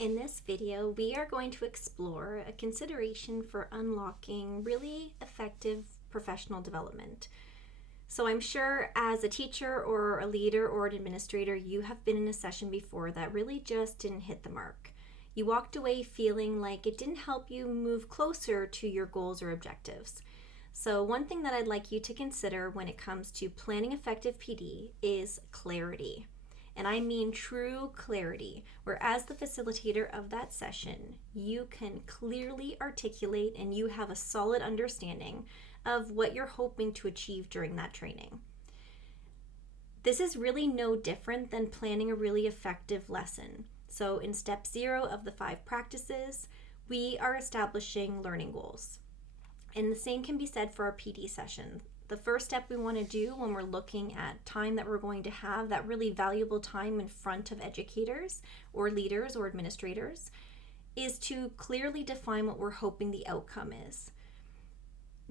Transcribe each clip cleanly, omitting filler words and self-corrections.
In this video, we are going to explore a consideration for unlocking really effective professional development. So I'm sure as a teacher or a leader or an administrator, you have been in a session before that really just didn't hit the mark. You walked away feeling like it didn't help you move closer to your goals or objectives. So one thing that I'd like you to consider when it comes to planning effective PD is clarity. And I mean true clarity, where as the facilitator of that session, you can clearly articulate and you have a solid understanding of what you're hoping to achieve during that training. This is really no different than planning a really effective lesson. So in step 0 of the 5 practices, we are establishing learning goals. And the same can be said for our PD session. The first step we want to do when we're looking at time that we're going to have, that really valuable time in front of educators or leaders or administrators, is to clearly define what we're hoping the outcome is.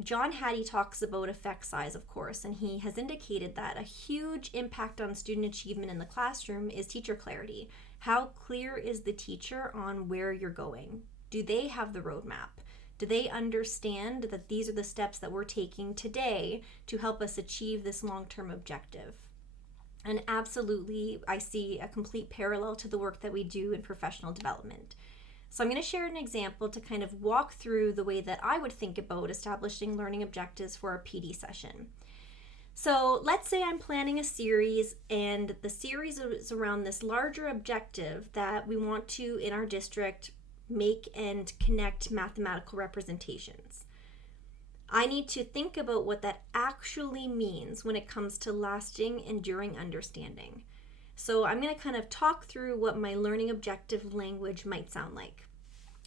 John Hattie talks about effect size, of course, and he has indicated that a huge impact on student achievement in the classroom is teacher clarity. How clear is the teacher on where you're going? Do they have the roadmap? Do they understand that these are the steps that we're taking today to help us achieve this long-term objective? And absolutely, I see a complete parallel to the work that we do in professional development. So I'm going to share an example to kind of walk through the way that I would think about establishing learning objectives for a PD session. So let's say I'm planning a series, and the series is around this larger objective that we want to, in our district, make and connect mathematical representations. I need to think about what that actually means when it comes to lasting, enduring understanding. So I'm going to kind of talk through what my learning objective language might sound like.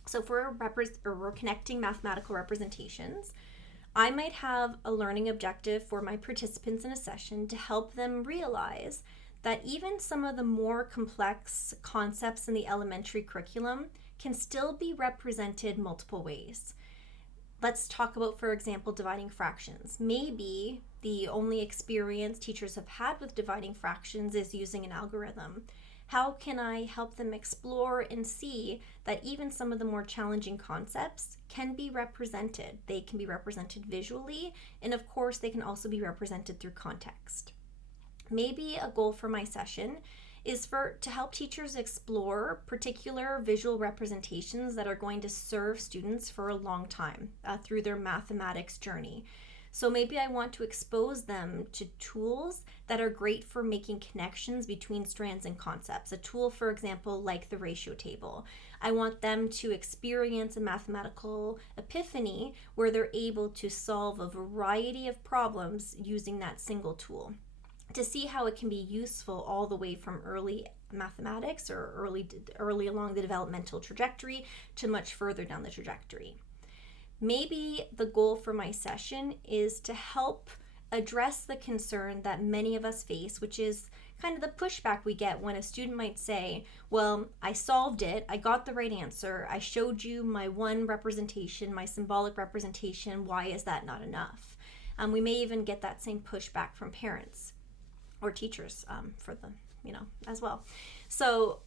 So if we're connecting mathematical representations, I might have a learning objective for my participants in a session to help them realize that even some of the more complex concepts in the elementary curriculum can still be represented multiple ways. Let's talk about, for example, dividing fractions. Maybe the only experience teachers have had with dividing fractions is using an algorithm. How can I help them explore and see that even some of the more challenging concepts can be represented? They can be represented visually, and of course, they can also be represented through context. Maybe a goal for my session is to help teachers explore particular visual representations that are going to serve students for a long time through their mathematics journey. So maybe I want to expose them to tools that are great for making connections between strands and concepts. A tool, for example, like the ratio table. I want them to experience a mathematical epiphany where they're able to solve a variety of problems using that single tool, to see how it can be useful all the way from early mathematics or early along the developmental trajectory to much further down the trajectory. Maybe the goal for my session is to help address the concern that many of us face, which is kind of the pushback we get when a student might say, well, I solved it, I got the right answer, I showed you my one representation, my symbolic representation, why is that not enough? We may even get that same pushback from parents or teachers for them, as well. So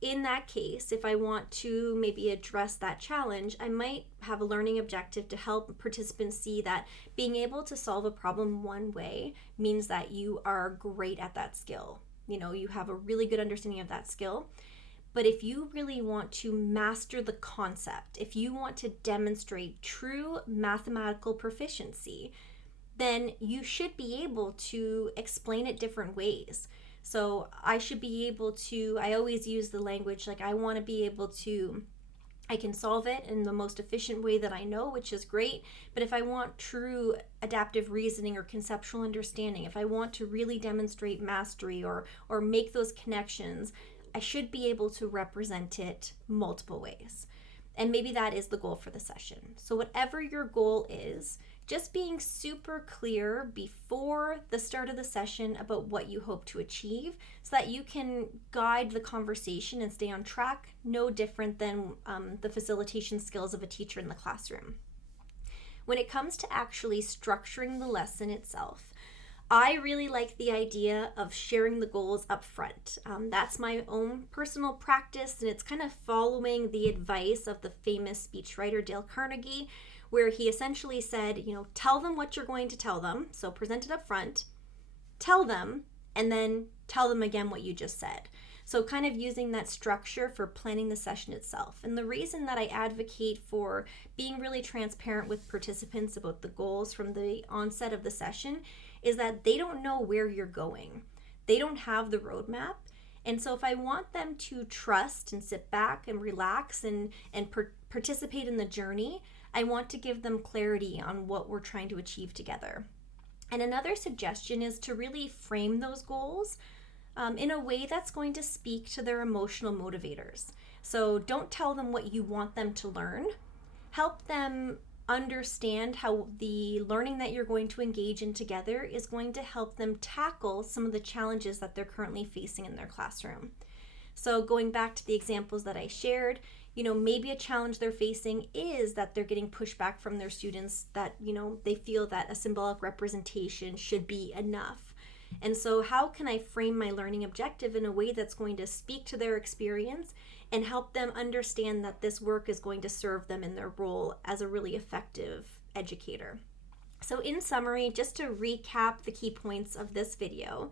in that case, if I want to maybe address that challenge, I might have a learning objective to help participants see that being able to solve a problem one way means that you are great at that skill. You have a really good understanding of that skill. But if you really want to master the concept, if you want to demonstrate true mathematical proficiency, then you should be able to explain it different ways. So I should be able to, I always use the language like I want to be able to, I can solve it in the most efficient way that I know, which is great. But if I want true adaptive reasoning or conceptual understanding, if I want to really demonstrate mastery or make those connections, I should be able to represent it multiple ways. And maybe that is the goal for the session. So whatever your goal is, just being super clear before the start of the session about what you hope to achieve so that you can guide the conversation and stay on track, no different than the facilitation skills of a teacher in the classroom. When it comes to actually structuring the lesson itself, I really like the idea of sharing the goals up front. That's my own personal practice, and it's kind of following the advice of the famous speechwriter Dale Carnegie, where he essentially said, tell them what you're going to tell them. So present it up front, tell them, and then tell them again what you just said. So kind of using that structure for planning the session itself. And the reason that I advocate for being really transparent with participants about the goals from the onset of the session is that they don't know where you're going. They don't have the roadmap. And so if I want them to trust and sit back and relax and participate in the journey, I want to give them clarity on what we're trying to achieve together. And another suggestion is to really frame those goals in a way that's going to speak to their emotional motivators. So don't tell them what you want them to learn. Help them understand how the learning that you're going to engage in together is going to help them tackle some of the challenges that they're currently facing in their classroom. So going back to the examples that I shared, maybe a challenge they're facing is that they're getting pushback from their students that, they feel that a symbolic representation should be enough. And so how can I frame my learning objective in a way that's going to speak to their experience and help them understand that this work is going to serve them in their role as a really effective educator? So in summary, just to recap the key points of this video,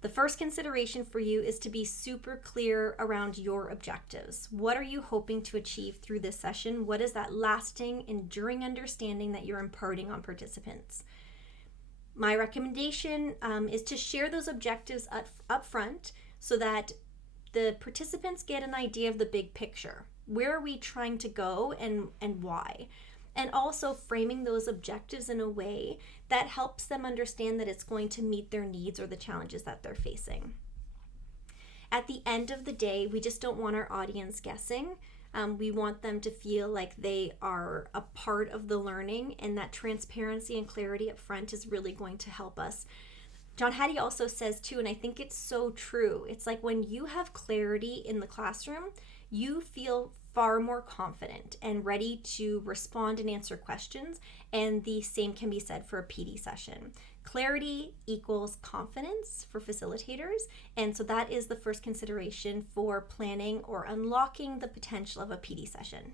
the first consideration for you is to be super clear around your objectives. What are you hoping to achieve through this session? What is that lasting, enduring understanding that you're imparting on participants? My recommendation is to share those objectives up front so that the participants get an idea of the big picture. Where are we trying to go and why? And also framing those objectives in a way that helps them understand that it's going to meet their needs or the challenges that they're facing. At the end of the day, we just don't want our audience guessing. We want them to feel like they are a part of the learning, and that transparency and clarity up front is really going to help us. John Hattie also says too, and I think it's so true, it's like when you have clarity in the classroom, you feel far more confident and ready to respond and answer questions, and the same can be said for a PD session. Clarity equals confidence for facilitators, and so that is the first consideration for planning or unlocking the potential of a PD session.